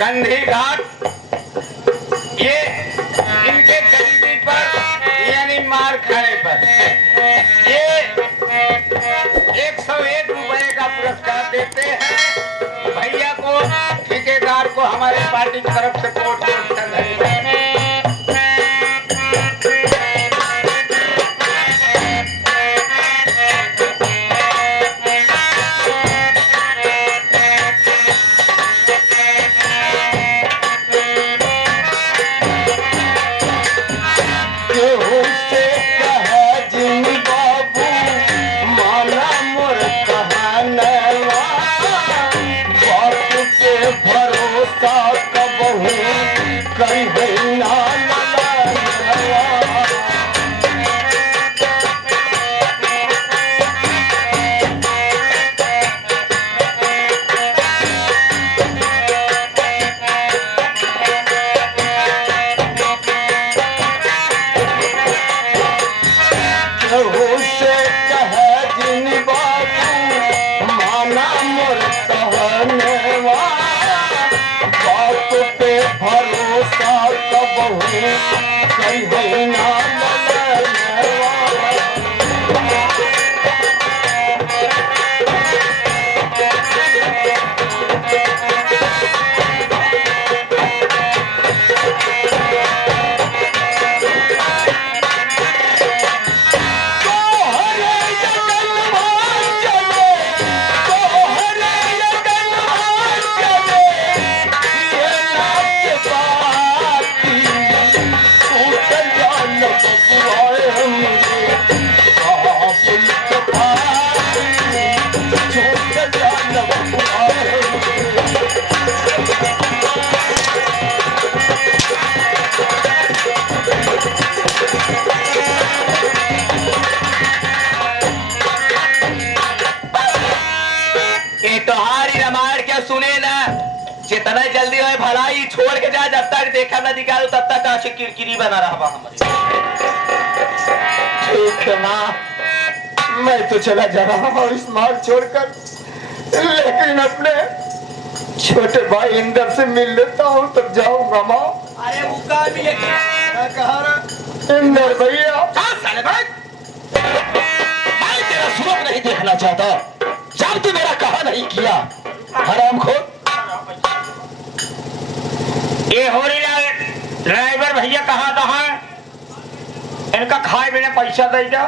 कंधी घाट ये इनके गरीबी पर यानी मार खाने पर ये 101 रुपए का पुरस्कार देते हैं भैया को, ठेकेदार को हमारे पार्टी की तरफ से कोट जितना जल्दी है भलाई छोड़ के जा, जब तक देखा न दिखा तब तक आशिक किरकिरी बना रहा हमारे। ठीक है माँ, मैं तो चला जा रहा हूँ इस माल छोड़कर, लेकिन अपने छोटे भाई इंदर से मिल लेता हूँ तब जाऊंगा माँ। अरे वो का भी इंदर भैया, मैं तेरा सूरत नहीं देखना चाहता जब तू मेरा कहा नहीं किया। हरामखोर, ये होरीलाल ड्राइवर भैया कहाँ इनका खाए बिना पैसा देगा,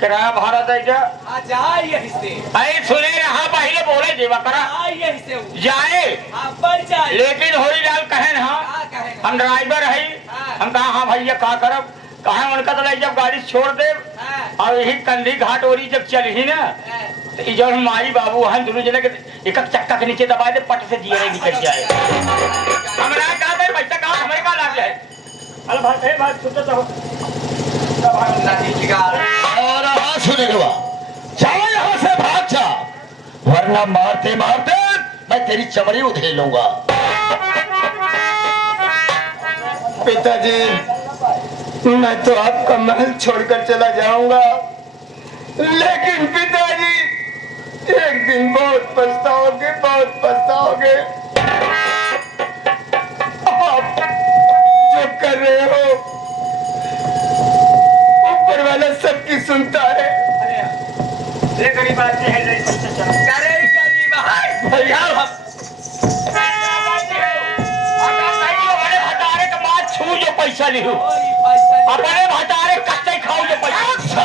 किराया भाड़ा देगा। जाए सुने यहाँ पहले बोले देवा करा जाए, लेकिन होरीलाल कहे हम ड्राइवर है, हम कहा हाँ भैया का करब, कहा उनका तो जब गाड़ी छोड़ दे और यही कंधी घाट ओरी जब चल ही ना तो जब माई बाबू हम दोनों जने के एक चक्का के नीचे दबा दे, पट से जिये निकल जाए। हमारा कहा पैसा कहा हमारे कहा लाग जाए। अरे भाई सुनते तो सुने जाओ यहाँ से भाग जा, वरना मारते मारते मैं तेरी चमड़ी उधेड़ लूंगा। पिताजी, मैं तो आपका महल छोड़कर चला जाऊंगा, लेकिन पिताजी एक दिन बहुत पछताओगे, बहुत पछताओगे। आप जो कर रहे हो ऊपर वाला सबकी सुनता है। गरीब आदमी है भैया हटारे के बाद छू जो पैसा लिखो, अपने हटारे कच्चे खाओ जो पैसा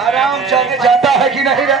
आराम चलते जाता है कि नहीं रे?